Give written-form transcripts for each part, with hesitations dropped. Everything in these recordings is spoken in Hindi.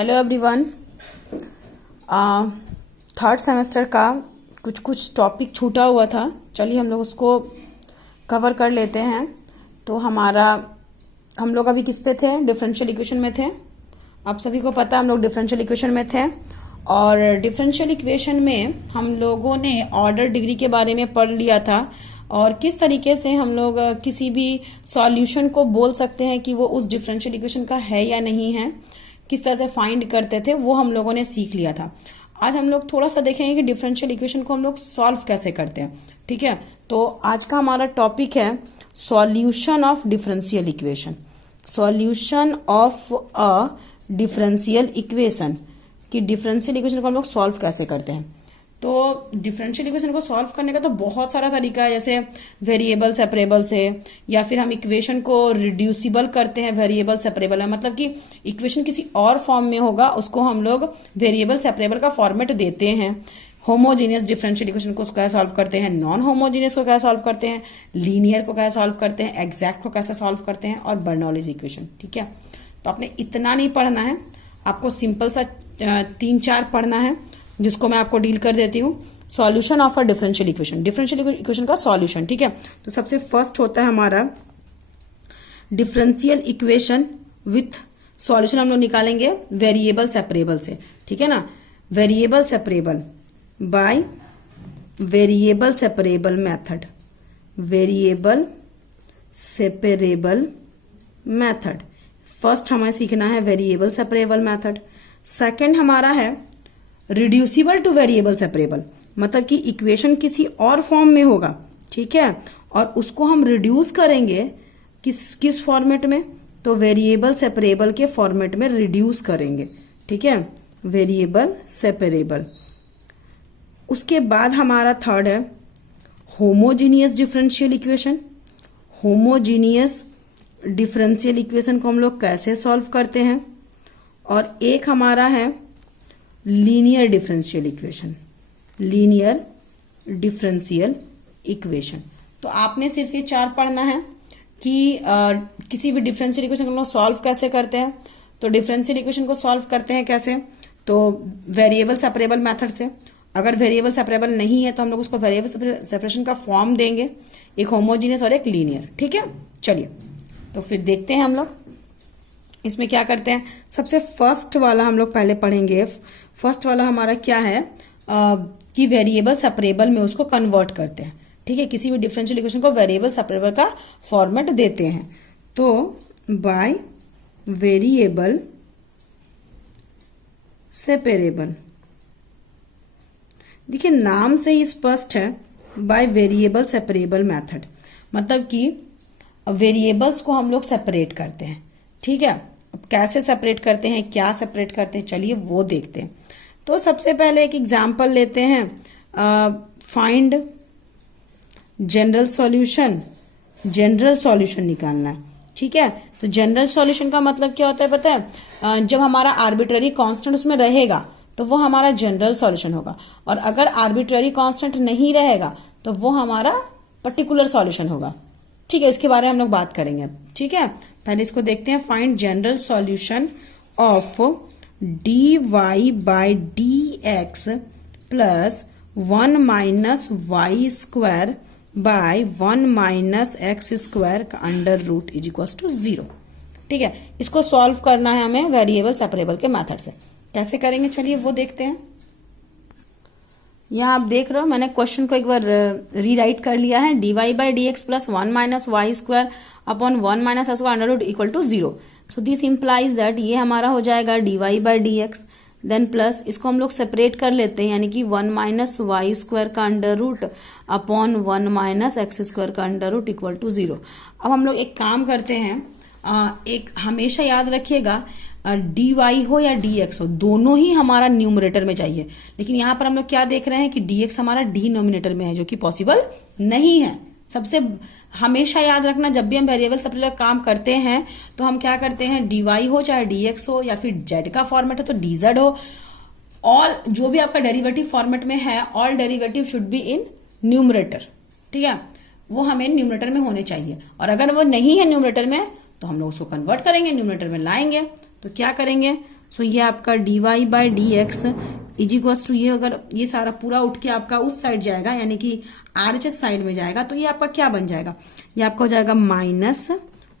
Hello everyone. थर्ड सेमेस्टर का कुछ टॉपिक छूटा हुआ था, चलिए हम लोग उसको कवर कर लेते हैं। तो हम लोग अभी किस पे थे? डिफरेंशियल इक्वेशन में थे। आप सभी को पता है हम लोग डिफरेंशियल इक्वेशन में थे, और डिफरेंशियल इक्वेशन में हम लोगों ने ऑर्डर डिग्री के बारे में पढ़ लिया था, और किस तरीके से हम लोग किसी भी सॉल्यूशन को बोल सकते हैं कि वो उस डिफरेंशियल इक्वेशन का है या नहीं है, किस तरह से फाइंड करते थे, वो हम लोगों ने सीख लिया था। आज हम लोग थोड़ा सा देखेंगे कि डिफरेंशियल इक्वेशन को हम लोग सॉल्व कैसे करते हैं। ठीक है, तो आज का हमारा टॉपिक है solution of differential equation. Solution of a differential equation, कि डिफरेंशियल इक्वेशन को हम लोग सॉल्व कैसे करते हैं। तो डिफरेंशियल इक्वेशन को सॉल्व करने का तो बहुत सारा तरीका है, जैसे वेरिएबल सेपरेबल से, या फिर हम इक्वेशन को रिड्यूसिबल करते हैं वेरिएबल सेपरेबल है, मतलब कि इक्वेशन किसी और फॉर्म में होगा उसको हम लोग वेरिएबल सेपरेबल का फॉर्मेट देते हैं। होमोजीनियस डिफरेंशियल इक्वेशन को कैसे सॉल्व करते हैं, नॉन होमोजीनियस को कैसे सॉल्व करते हैं, लीनियर को कैसे सॉल्व करते हैं, एग्जैक्ट को कैसे सॉल्व करते हैं, और बर्नौलीज इक्वेशन। ठीक है, तो आपने इतना नहीं पढ़ना है, आपको सिंपल सा 3-4 पढ़ना है, जिसको मैं आपको डील कर देती हूँ। Solution of a differential equation, differential equation का सॉल्यूशन। ठीक है, तो सबसे फर्स्ट होता है हमारा डिफरेंशियल इक्वेशन विथ सॉल्यूशन। हम लोग निकालेंगे वेरिएबल सेपरेबल से। ठीक है ना, variable separable by variable separable method, variable separable method. First हमें सीखना है वेरिएबल सेपरेबल मेथड। सेकंड हमारा है रिड्यूसिबल टू वेरिएबल सेपरेबल, मतलब कि इक्वेशन किसी और फॉर्म में होगा। ठीक है, और उसको हम रिड्यूस करेंगे किस फॉर्मेट में, तो वेरिएबल सेपरेबल के फॉर्मेट में रिड्यूस करेंगे। ठीक है, वेरिएबल सेपरेबल। उसके बाद हमारा थर्ड है homogeneous differential equation. Homogeneous differential equation को हम लोग कैसे सॉल्व करते हैं। और एक हमारा है linear differential equation, linear differential equation. तो आपने सिर्फ ये 4 पढ़ना है कि किसी भी डिफरेंशियल इक्वेशन को हम लोग सॉल्व कैसे करते हैं। तो डिफरेंशियल इक्वेशन को सॉल्व करते हैं कैसे, तो वेरिएबल सेपरेबल मेथड से। अगर वेरिएबल सेपरेबल नहीं है तो हम लोग उसको वेरिएबल सेपरेशन का फॉर्म देंगे, एक होमोजीनियस और एक लीनियर। ठीक है, चलिए तो फिर देखते हैं हम लोग इसमें क्या करते हैं। सबसे फर्स्ट वाला हम लोग पहले पढ़ेंगे। फर्स्ट वाला हमारा क्या है कि वेरिएबल सेपरेबल में उसको कन्वर्ट करते हैं। ठीक है, किसी भी डिफरेंशियल इक्वेशन को वेरिएबल सेपरेबल का फॉर्मेट देते हैं। तो बाय वेरिएबल सेपरेबल, देखिए नाम से ही स्पष्ट है, बाय वेरिएबल सेपरेबल मेथड, मतलब कि वेरिएबल्स को हम लोग सेपरेट करते हैं। ठीक है, अब कैसे सेपरेट करते हैं, क्या सेपरेट करते हैं, चलिए वो देखते हैं। तो सबसे पहले एक एग्जांपल लेते हैं, find general solution. General solution निकालना है। ठीक है, तो जनरल सॉल्यूशन का मतलब क्या होता है पता है, जब हमारा आर्बिट्ररी कांस्टेंट उसमें रहेगा तो वो हमारा जनरल सॉल्यूशन होगा, और अगर आर्बिट्ररी कांस्टेंट नहीं रहेगा तो वो हमारा पर्टिकुलर सॉल्यूशन होगा। ठीक है, इसके बारे में हम लोग बात करेंगे। ठीक है, पहले इसको देखते हैं। Find general solution of dy by d x plus 1 minus y square by 1 minus x square का under root is equal to 0। ठीक है, इसको सॉल्व करना है हमें वेरिएबल सेपरेबल के मेथड से। कैसे करेंगे, चलिए वो देखते हैं। यहाँ आप देख रहे हो मैंने क्वेश्चन को एक बार रीराइट कर लिया है। dy by d x plus 1 minus y square upon 1 minus x का under root equal to 0। So this implies that ये हमारा हो जाएगा dy by d x, then plus इसको हम लोग सेपरेट कर लेते हैं, यानी कि 1 माइनस वाई स्क्वायर का under root upon 1 minus x square का अंडर रूट इक्वल टू 0। अब हम लोग एक काम करते हैं, एक हमेशा याद रखिएगा, dy हो या dx हो, दोनों ही हमारा न्यूमरेटर में चाहिए। लेकिन यहाँ पर हम लोग क्या देख रहे हैं कि dx हमारा डिनोमिनेटर में है, जो कि पॉसिबल नहीं है। सबसे हमेशा याद रखना, जब भी हम वेरिएबल सेपरेबल काम करते हैं तो हम क्या करते हैं, dy हो चाहे dx हो, या फिर z का फॉर्मेट हो तो dz हो, ऑल जो भी आपका डेरिवेटिव फॉर्मेट में है, all derivative should be in numerator. ठीक है, वो हमें न्यूमरेटर में होने चाहिए, और अगर वो नहीं है न्यूमरेटर में तो हम लोग उसको कन्वर्ट करेंगे, न्यूमरेटर में लाएंगे। तो क्या करेंगे, सो ये आपका dy by d x is equals to, ये अगर ये सारा पूरा उठ के आपका उस साइड जाएगा यानी कि RHS साइड में जाएगा तो ये आपका क्या बन जाएगा, ये आपका हो जाएगा माइनस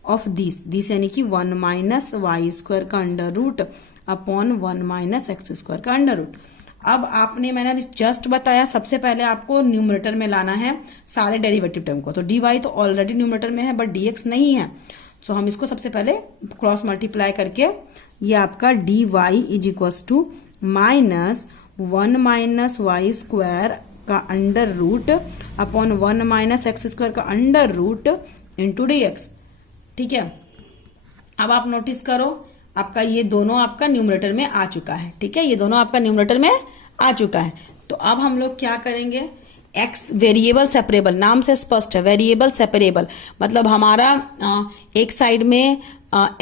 ऑफ दिस यानी कि 1 माइनस वाई स्क्वायर का under root upon 1 minus x square का अंडर रूट। अब मैंने अभी जस्ट बताया, सबसे पहले आपको न्यूमरेटर में लाना है सारे डेरिवेटिव टर्म को। तो dy तो ऑलरेडी न्यूमरेटर में है बट dx नहीं है, सो हम इसको सबसे पहले क्रॉस मल्टीप्लाई करके ये आपका dy is equals to minus 1 minus y square का under root upon 1 minus x square का अंडर रूट इंटू dx। ठीक है, अब आप नोटिस करो आपका ये दोनों आपका न्यूमरेटर में आ चुका है। ठीक है, ये दोनों आपका न्यूमरेटर में आ चुका है। तो अब हम लोग क्या करेंगे, एक्स वेरिएबल सेपरेबल, नाम से स्पष्ट है वेरिएबल सेपरेबल, मतलब हमारा एक साइड में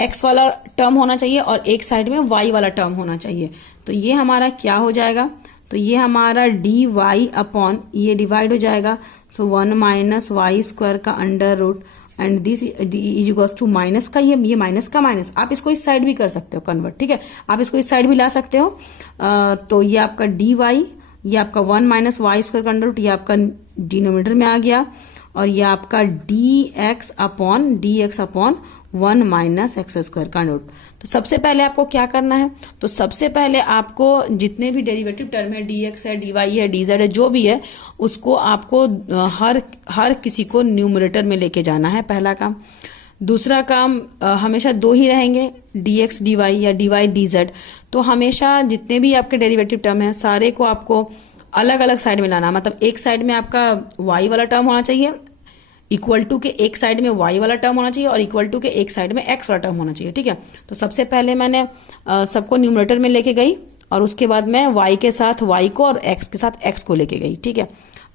एक्स वाला टर्म होना चाहिए और एक साइड में वाई वाला टर्म होना चाहिए। तो ये हमारा क्या हो जाएगा, तो ये हमारा डी वाई अपॉन ये डिवाइड हो जाएगा, सो 1 माइनस वाई स्क्वायर का under root and this is equals to minus का ये माइनस का माइनस, आप इसको इस साइड भी कर सकते हो कन्वर्ट। ठीक है, आप इसको इस साइड भी ला सकते हो। तो ये आपका डी वाई, ये आपका 1 माइनस वाई स्क्वायर का अंडर रूट, ये आपका डिनोमिनेटर में आ गया, और ये आपका D x upon 1 minus x square का अंडर रूट। तो सबसे पहले आपको क्या करना है, तो सबसे पहले आपको जितने भी डेरिवेटिव टर्म है, डी एक्स है, डी वाई है, डी जेड है, जो भी है उसको आपको हर किसी को न्यूमरेटर में लेके जाना है, पहला काम। दूसरा काम हमेशा दो ही रहेंगे, डी एक्स डी वाई या डी वाई डी जेड। तो हमेशा जितने भी आपके डेरिवेटिव टर्म है सारे को आपको अलग अलग साइड में लाना, मतलब एक साइड में आपका वाई वाला टर्म होना चाहिए, इक्वल टू के एक साइड में वाई वाला टर्म होना चाहिए, और इक्वल टू के एक साइड में एक्स वाला टर्म होना चाहिए। ठीक है, तो सबसे पहले मैंने सबको न्यूमरेटर में लेके गई और उसके बाद मैं वाई के साथ वाई को और एक्स के साथ एक्स को लेके गई। ठीक है,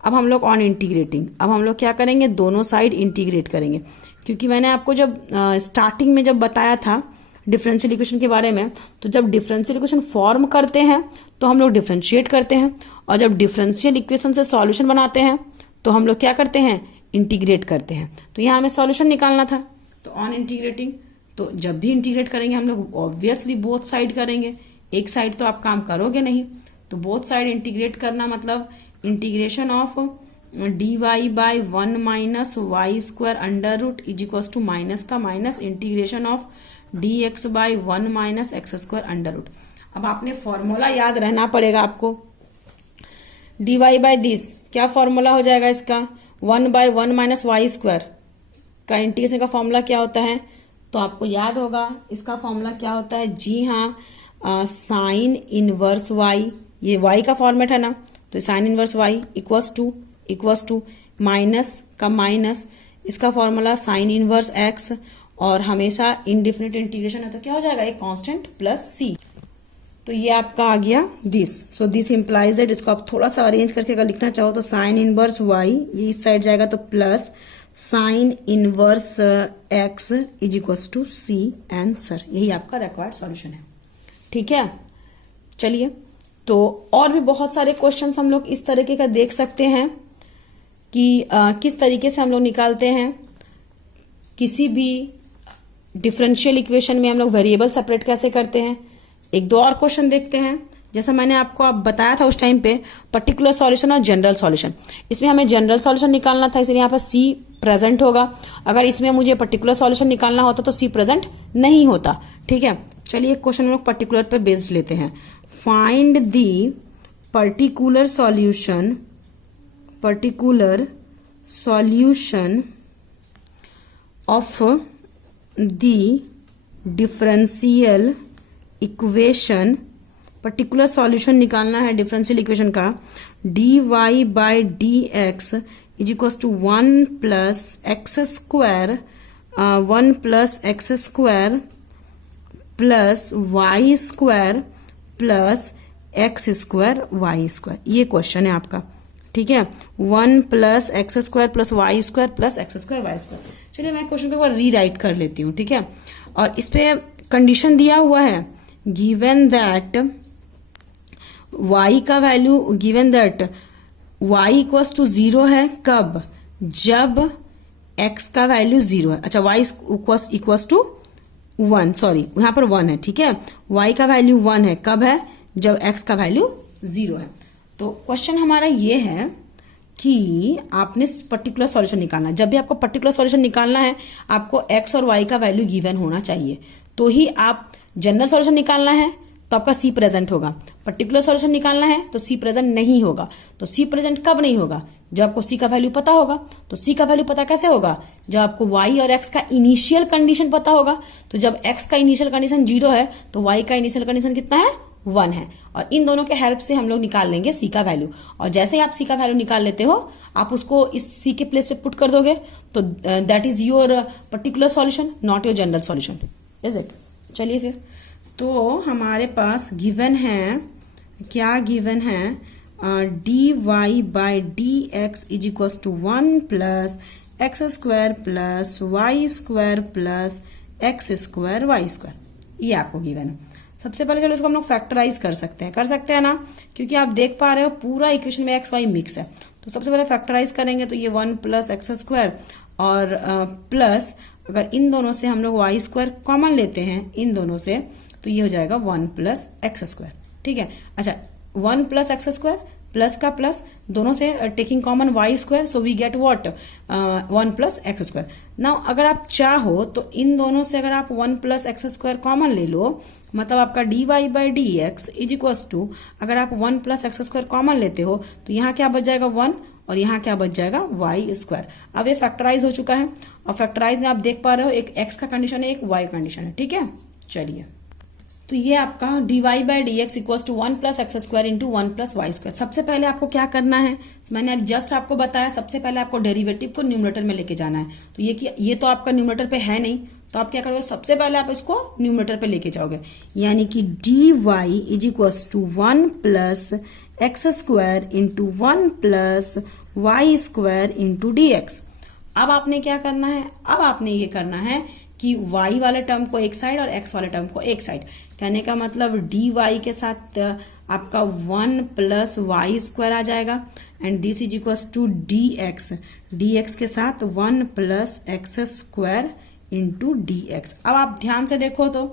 अब हम लोग ऑन इंटीग्रेटिंग, अब हम लोग क्या करेंगे, दोनों साइड इंटीग्रेट करेंगे, क्योंकि मैंने आपको जब स्टार्टिंग में जब बताया था डिफरेंशियल इक्वेशन के बारे में, तो जब डिफरेंशियल इक्वेशन फॉर्म करते हैं तो हम लोग डिफरेंशिएट करते हैं, और जब डिफरेंशियल इक्वेशन से सॉल्यूशन बनाते हैं तो हम लोग क्या करते हैं, इंटीग्रेट करते हैं। तो यहाँ हमें सॉल्यूशन निकालना था, तो ऑन इंटीग्रेटिंग, तो जब भी इंटीग्रेट करेंगे हम लोग ऑब्वियसली बोथ साइड करेंगे, एक साइड तो आप काम करोगे नहीं। तो बोथ साइड इंटीग्रेट करना मतलब integration of d y by 1 minus y square under root is equals to minus का minus integration of d x by 1 minus x square under root. अब आपने फॉर्मूला याद रहना पड़ेगा आपको, डी वाई बाई दिस क्या फॉर्मूला हो जाएगा इसका, 1 बाई 1 माइनस वाई स्क्वायर का इंटीग्रेशन का फॉर्मूला क्या होता है, तो आपको याद होगा इसका फॉर्मूला क्या होता है, जी हाँ, साइन इनवर्स वाई, ये वाई का फॉर्मेट है ना, तो sine inverse y equals to minus का माइनस, इसका फॉर्मूला साइन इनवर्स एक्स, और हमेशा इनडिफिनिट इंटीग्रेशन है तो क्या हो जाएगा, एक कांस्टेंट प्लस सी। तो ये आपका आ गया this, so this implies that, इसको आप थोड़ा सा अरेंज करके अगर लिखना चाहो तो साइन इनवर्स वाई ये इस साइड जाएगा तो plus sine inverse x is equals to c answer. यही आपका रिक्वायर्ड सॉल्यूशन है। ठीक है, चलिए, तो और भी बहुत सारे क्वेश्चंस हम लोग इस तरीके का देख सकते हैं कि किस तरीके से हम लोग निकालते हैं किसी भी डिफरेंशियल इक्वेशन में हम लोग वेरिएबल सेपरेट कैसे करते हैं। एक दो और क्वेश्चन देखते हैं, जैसा मैंने आपको बताया था उस टाइम पे, पर्टिकुलर सॉल्यूशन और जनरल सॉल्यूशन। इसमें हमें जनरल सॉल्यूशन निकालना था, इसलिए यहाँ पर सी प्रेजेंट होगा। अगर इसमें मुझे पर्टिकुलर सॉल्यूशन निकालना होता तो सी प्रेजेंट नहीं होता। ठीक है, चलिए क्वेश्चन हम लोग पर्टिकुलर पे बेस्ड लेते हैं। Find the particular solution of the differential equation, particular solution निकालना है डिफरेंशियल इक्वेशन का, d y by d x is equals to 1 plus x square plus y square plus x square y square. ये क्वेश्चन है आपका। ठीक है, 1 plus x square plus y square plus x square y square. चलिए मैं क्वेश्चन को एक बार रीराइट कर लेती हूँ। ठीक है, और इस पे कंडीशन दिया हुआ है, गिवन दैट y का value, given that y equals to 0 है, कब, जब x का वैल्यू 0 है। अच्छा, y इक्वल्स टू 1, सॉरी यहाँ पर 1 है, ठीक है। y का वैल्यू 1 है, कब है, जब x का वैल्यू 0 है। तो क्वेश्चन हमारा ये है कि आपने पर्टिकुलर सॉल्यूशन निकालना है। जब भी आपको पर्टिकुलर सॉल्यूशन निकालना है, आपको x और y का वैल्यू गिवन होना चाहिए, तो ही आप जनरल सॉल्यूशन निकालना है तो आपका सी प्रेजेंट होगा, पर्टिकुलर सॉल्यूशन निकालना है तो सी प्रेजेंट नहीं होगा। तो सी प्रेजेंट कब नहीं होगा, जब आपको सी का वैल्यू पता होगा। तो सी का वैल्यू पता कैसे होगा, जब आपको y और x का इनिशियल कंडीशन पता होगा। तो जब x का इनिशियल कंडीशन 0 है तो y का इनिशियल कंडीशन कितना है, 1 है, और इन दोनों के हेल्प से हम लोग निकाल लेंगे सी का वैल्यू। और जैसे ही आप सी का वैल्यू निकाल लेते हो, आप उसको इस सी के प्लेस पे पुट कर दोगे, तो that is your particular solution, not your general solution, is it. चलिए फिर, तो हमारे पास गिवन है, क्या गिवन है, dy by d x is equal to 1 plus x square plus y square plus x square y square, ये आपको गिवन है। सबसे पहले चलो इसको हम लोग फैक्टराइज कर सकते हैं ना, क्योंकि आप देख पा रहे हो पूरा इक्वेशन में एक्स वाई मिक्स है। तो सबसे पहले फैक्टराइज करेंगे तो ये 1 प्लस एक्स स्क्वायर और प्लस अगर इन दोनों से हम लोग वाई स्क्वायर कॉमन लेते हैं इन दोनों से, तो ये हो जाएगा 1 प्लस एक्स स्क्वायर, ठीक है। अच्छा, 1 प्लस एक्स स्क्वायर प्लस का प्लस दोनों से taking common y square, so we get what, 1 plus x square. Now अगर आप चाहो तो इन दोनों से अगर आप 1 प्लस एक्स स्क्वायर कॉमन ले लो, मतलब आपका d y by d x is equal to, अगर आप 1 प्लस एक्स स्क्वायर कॉमन लेते हो तो यहाँ क्या बच जाएगा 1 और यहाँ क्या बच जाएगा वाई स्क्वायर। अब ये फैक्टराइज हो चुका है, और फैक्टराइज में आप देख पा रहे हो एक एक्स का कंडीशन है, एक वाई कंडीशन है, ठीक है। चलिए, तो ये आपका dy by d x equal to 1 plus x square into 1 plus y square. सबसे पहले आपको क्या करना है, मैंने अब जस्ट आपको बताया, सबसे पहले आपको डेरिवेटिव को न्यूमरेटर में लेके जाना है। तो ये तो आपका न्यूमरेटर पे है नहीं, तो आप क्या करोगे, सबसे पहले आप इसको न्यूमरेटर पे लेके जाओगे, यानी कि d y is equal to 1 plus x square into 1 plus y square into d x. अब आपने क्या करना है, अब आपने ये करना है कि y वाले टर्म को एक साइड और x वाले टर्म को एक साइड। कहने का मतलब dy के साथ आपका 1 प्लस वाई स्क्वायर आ जाएगा, and this is equal to dx के साथ 1 plus x square into d x. अब आप ध्यान से देखो तो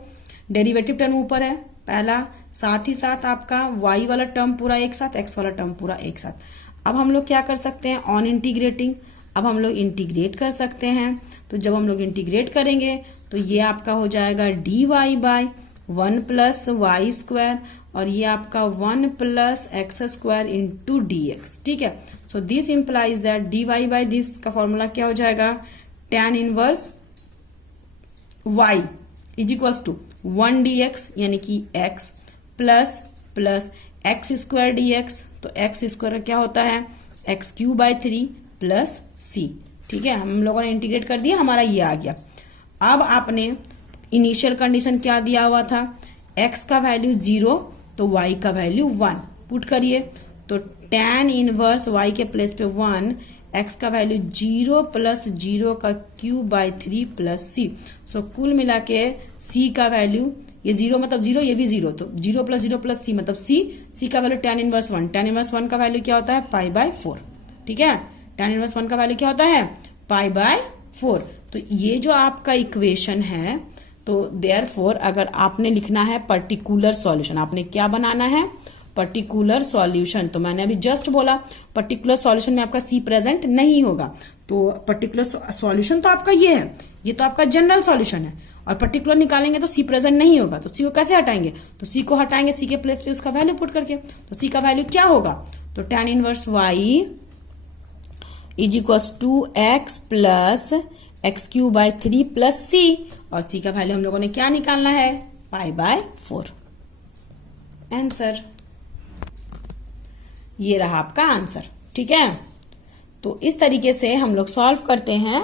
डेरिवेटिव टर्म ऊपर है पहला, साथ ही साथ आपका y वाला टर्म पूरा एक साथ, x वाला टर्म पूरा एक साथ। अब हम लोग क्या कर सकते हैं, ऑन इंटीग्रेटिंग, अब हम लोग इंटीग्रेट कर सकते हैं। तो जब हम लोग इंटीग्रेट करेंगे तो ये आपका हो जाएगा d y by 1 plus y square, और ये आपका 1 plus x square into d x, ठीक है। So this implies that d y by this का फॉर्मूला क्या हो जाएगा, tan inverse y is equal to 1 d x, यानी कि x plus plus x square d x. तो एक्स स्क्वायर क्या होता है, x cube by 3 plus c, ठीक है। हम लोगों ने इंटीग्रेट कर दिया, हमारा ये आ गया। अब आपने इनिशियल कंडीशन क्या दिया हुआ था, x का वैल्यू 0 तो y का वैल्यू 1 पुट करिए, तो tan इनवर्स y के प्लेस पे 1, x का वैल्यू 0 प्लस 0 का क्यूब बाई 3 प्लस सी। सो कुल मिला के c का वैल्यू, ये 0 मतलब 0, ये भी 0, तो 0 प्लस 0 प्लस c मतलब c का value tan inverse 1, tan inverse 1 का वैल्यू क्या होता है, पाई बाय 4, ठीक है। tan इनवर्स 1 का वैल्यू क्या होता है, पाई बाय 4। तो ये जो आपका इक्वेशन है, तो देयरफॉर अगर आपने लिखना है पर्टिकुलर सॉल्यूशन, आपने क्या बनाना है, पर्टिकुलर सॉल्यूशन। तो मैंने अभी जस्ट बोला पर्टिकुलर सॉल्यूशन में आपका सी प्रेजेंट नहीं होगा, तो पर्टिकुलर सॉल्यूशन तो आपका ये है, ये तो आपका जनरल सॉल्यूशन है, और पर्टिकुलर निकालेंगे तो सी प्रेजेंट नहीं होगा। तो सी को कैसे हटाएंगे, तो सी को हटाएंगे सी के प्लेस पे उसका वैल्यू पुट करके, तो सी का वैल्यू क्या होगा, तो tan inverse y is equal to x plus x cube by 3 plus C, और सी का वैल्यू हम लोगों ने क्या निकालना है, पाई बाय 4। आंसर ये रहा आपका आंसर, ठीक है। तो इस तरीके से हम लोग सॉल्व करते हैं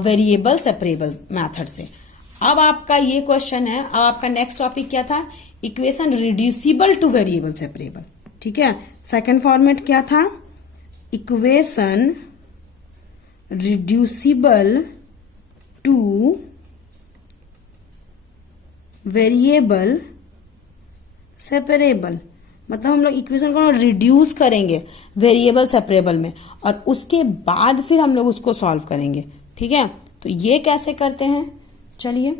वेरिएबल सेपरेबल मेथड से। अब आपका ये क्वेश्चन है, अब आपका नेक्स्ट टॉपिक क्या था, equation reducible two variable separable, ठीक है। सेकंड फॉर्मेट क्या था, equation reducible two variable separable, मतलब हम लोग इक्वेशन को रिड्यूस करेंगे वेरिएबल सेपरेबल में, और उसके बाद फिर हम लोग उसको सॉल्व करेंगे, ठीक है। तो ये कैसे करते हैं, चलिए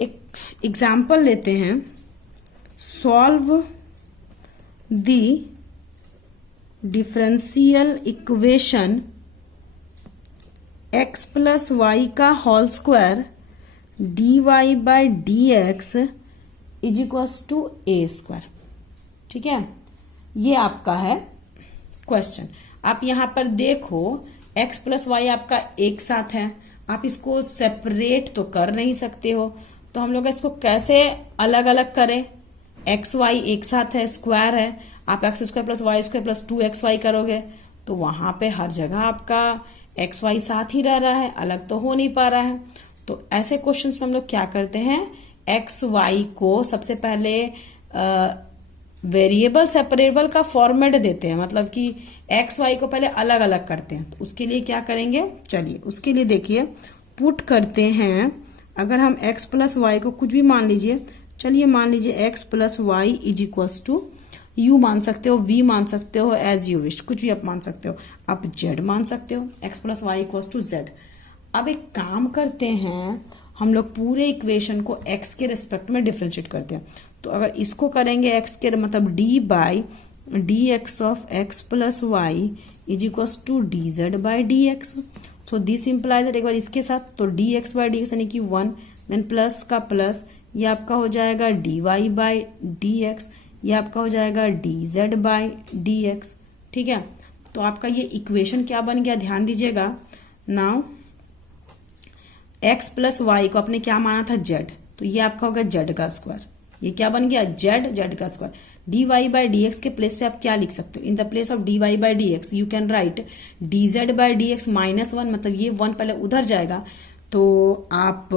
एक एग्जाम्पल लेते हैं, solve the differential equation x plus y का whole square dy by d x is equals to a square. ठीक है, ये आपका है क्वेश्चन। आप यहां पर देखो x प्लस वाई आपका एक साथ है, आप इसको सेपरेट तो कर नहीं सकते हो, तो हम लोग इसको कैसे अलग अलग करें। एक्स वाई एक साथ है, स्क्वायर है, आप x square plus y square plus 2xy करोगे तो वहां पे हर जगह आपका एक्स वाई साथ ही रह रहा है, अलग तो हो नहीं पा रहा है। तो ऐसे क्वेश्चंस में हम लोग क्या करते हैं, एक्स वाई को सबसे पहले वेरिएबल सेपरेबल का फॉर्मेट देते हैं, मतलब कि एक्स वाई को पहले अलग अलग करते हैं। तो उसके लिए क्या करेंगे, चलिए उसके लिए देखिए पुट करते हैं। अगर हम x प्लस वाई को कुछ भी मान लीजिए, चलिए मान लीजिए x plus y is equals to u मान सकते हो, v मान सकते हो, एज यू विश, कुछ भी आप मान सकते हो, आप z मान सकते हो, x plus y equals to z। अब एक काम करते हैं, हम लोग पूरे इक्वेशन को x के रिस्पेक्ट में डिफरेंशिएट करते हैं। तो अगर इसको करेंगे x के मतलब d by d x of x plus y is equals to d z by d x. So this implies that, एक बार इसके साथ तो d x by d x यानी कि 1, देन प्लस का प्लस, ये आपका हो जाएगा d y by d x, ये आपका हो जाएगा d z by d x. ठीक है, तो आपका ये इक्वेशन क्या बन गया, ध्यान दीजिएगा। नाउ x प्लस वाई को आपने क्या माना था, z, तो ये आपका होगा z का स्क्वायर। ये क्या बन गया, z का square. D y by d x के प्लेस पे आप क्या लिख सकते हो, in the place of d y by d x you can write d z by d x minus 1, मतलब ये 1 पहले उधर जाएगा, तो आप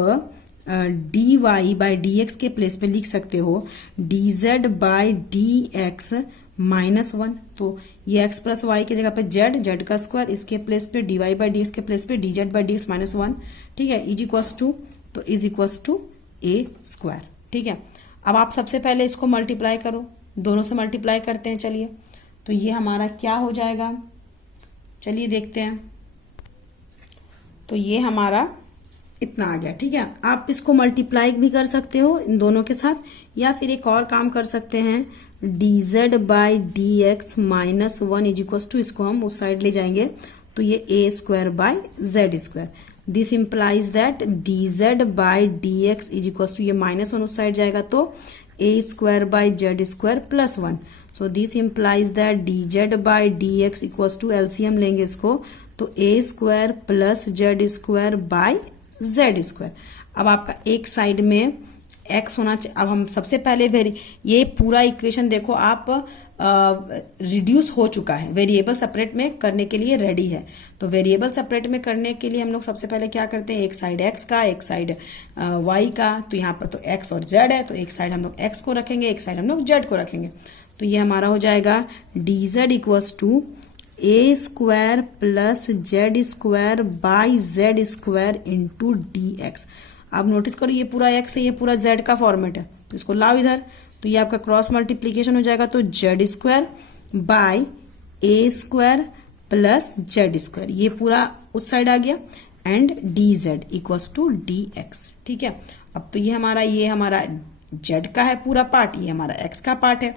d y by d x के प्लेस पे लिख सकते हो d z by d x minus 1। तो ये x प्लस वाई की जगह पे z का स्क्वायर, इसके प्लेस पे d y by d x के प्लेस पे d z by d x minus 1। ठीक है, इज इक्वल्स टू, तो is equals to a square. ठीक है, अब आप सबसे पहले इसको मल्टीप्लाई करो, दोनों से मल्टीप्लाई करते हैं। चलिए, तो ये हमारा क्या हो जाएगा, चलिए देखते हैं। तो ये हमारा इतना आ गया। ठीक है, आप इसको मल्टीप्लाई भी कर सकते हो इन दोनों के साथ, या फिर एक और काम कर सकते हैं, d z by d x minus 1 is equals to, इसको हम उस साइड ले जाएंगे तो ये a square by z square. This implies that d z by d x is equals to, ये माइनस 1 उस साइड जाएगा तो a square by z square plus 1। So this implies that d z by d x equals to, LCM लेंगे इसको तो a square plus z square by z square. अब आपका एक साइड में x होना चाहिए। अब हम सबसे पहले ये पूरा इक्वेशन देखो आप रिड्यूस हो चुका है, वेरिएबल सेपरेट में करने के लिए रेडी है। तो वेरिएबल सेपरेट में करने के लिए हम लोग सबसे पहले क्या करते हैं, एक साइड x का, एक साइड y का। तो यहाँ पर तो x और z है, तो एक साइड हम लोग x को रखेंगे, एक साइड हम लोग z को रखेंगे। तो ये हमारा हो जाएगा d z equals to a square plus z square by z square into d x. आप नोटिस करो ये पूरा x है, ये पूरा z का फॉर्मेट है, तो इसको लाओ इधर, तो ये आपका क्रॉस मल्टीप्लीकेशन हो जाएगा, तो z square by a square plus z square, ये पूरा उस साइड आ गया, and d z equals to d x. ठीक है, अब तो ये हमारा z का है पूरा पार्ट, ये हमारा x का पार्ट है।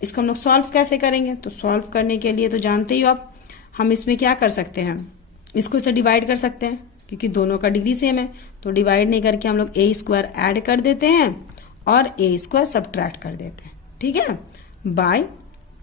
इसको हम लोग सॉल्व कैसे करेंगे, तो सॉल्व करने के लिए तो जानते ही हो आप, हम इसमें क्या कर सकते हैं, इसको इसे डिवाइड कर सकते हैं क्योंकि दोनों का डिग्री सेम है। तो डिवाइड नहीं करके हम लोग ए स्क्वायर ऐड कर देते हैं और ए स्क्वायर सब्ट्रैक्ट कर देते हैं। ठीक है, by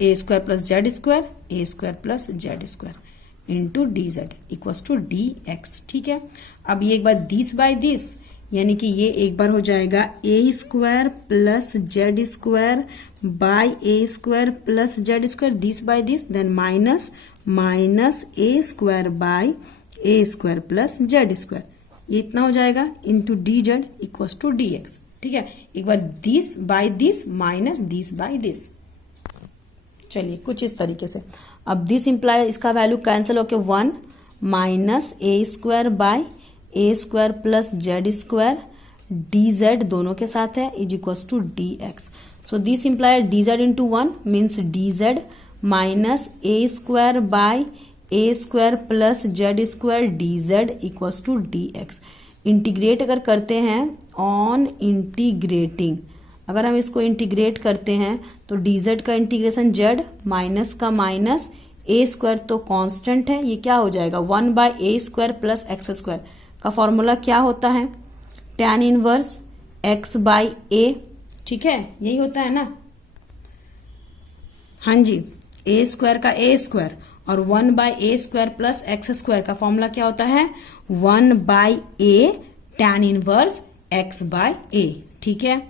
a square plus z square, a square plus z square into d z equals to d x. ठीक है, अब ये एक बार दिस बाय दिस, यानी कि ये एक बार हो जाएगा a square plus z square by a square plus z square, this by this, then minus minus a square by a square plus z square, ये इतना हो जाएगा into d z equals to d x. ठीक है, एक बार this by this minus this by this. चलिए कुछ इस तरीके से, अब दिस इंप्लाई इसका वैल्यू कैंसिल होके 1 minus a square by a square plus z square d z दोनों के साथ है is equals to d x. So this imply d z into 1 means d z minus a square by a square plus z square d z equals to d x. Integrate अगर करते हैं ऑन इंटीग्रेटिंग, अगर हम इसको इंटीग्रेट करते हैं तो dz का इंटीग्रेशन z माइनस का माइनस a स्क्वायर तो कांस्टेंट है, ये क्या हो जाएगा 1/a square plus x square का फॉर्मूला क्या होता है tan इनवर्स x/a, ठीक है यही होता है ना। हाँ जी, a स्क्वायर का a स्क्वायर और 1/a square plus x square का फॉर्मूला क्या होता है 1/a tan इनवर्स x/a, ठीक है।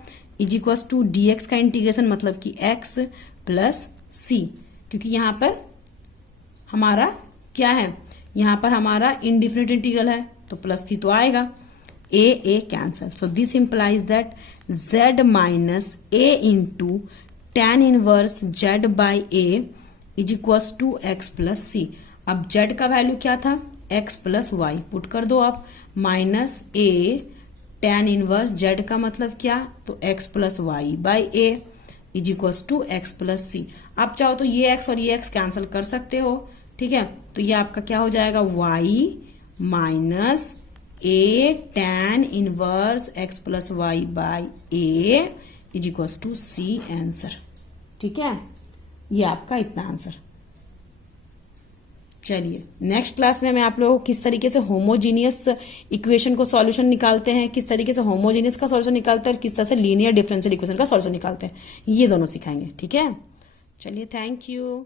इज इक्वल्स टू dx का इंटीग्रेशन मतलब कि x प्लस c, क्योंकि यहाँ पर हमारा क्या है, यहाँ पर हमारा इनडिफिनिट इंटीग्रल है तो प्लस c तो आएगा, a cancel, so this implies that z minus a into tan inverse z/a is equals to x plus c। अब z का वैल्यू क्या था x प्लस y, पुट कर दो आप, minus a tan inverse z का मतलब क्या तो x plus y/a is equals to x plus c। आप चाहो तो ये x और ये x कैंसिल कर सकते हो, ठीक है, तो ये आपका क्या हो जाएगा y minus a tan inverse x plus y/a is equals to c answer, ठीक है, ये आपका इतना आंसर। चलिए नेक्स्ट क्लास में मैं आप लोगों को किस तरीके से होमोजीनियस इक्वेशन को सॉल्यूशन निकालते हैं, किस तरीके से होमोजीनियस का सॉल्यूशन निकालते हैं और किस तरह से लीनियर डिफरेंशियल इक्वेशन का सॉल्यूशन निकालते हैं, ये दोनों सिखाएंगे, ठीक है। चलिए थैंक यू।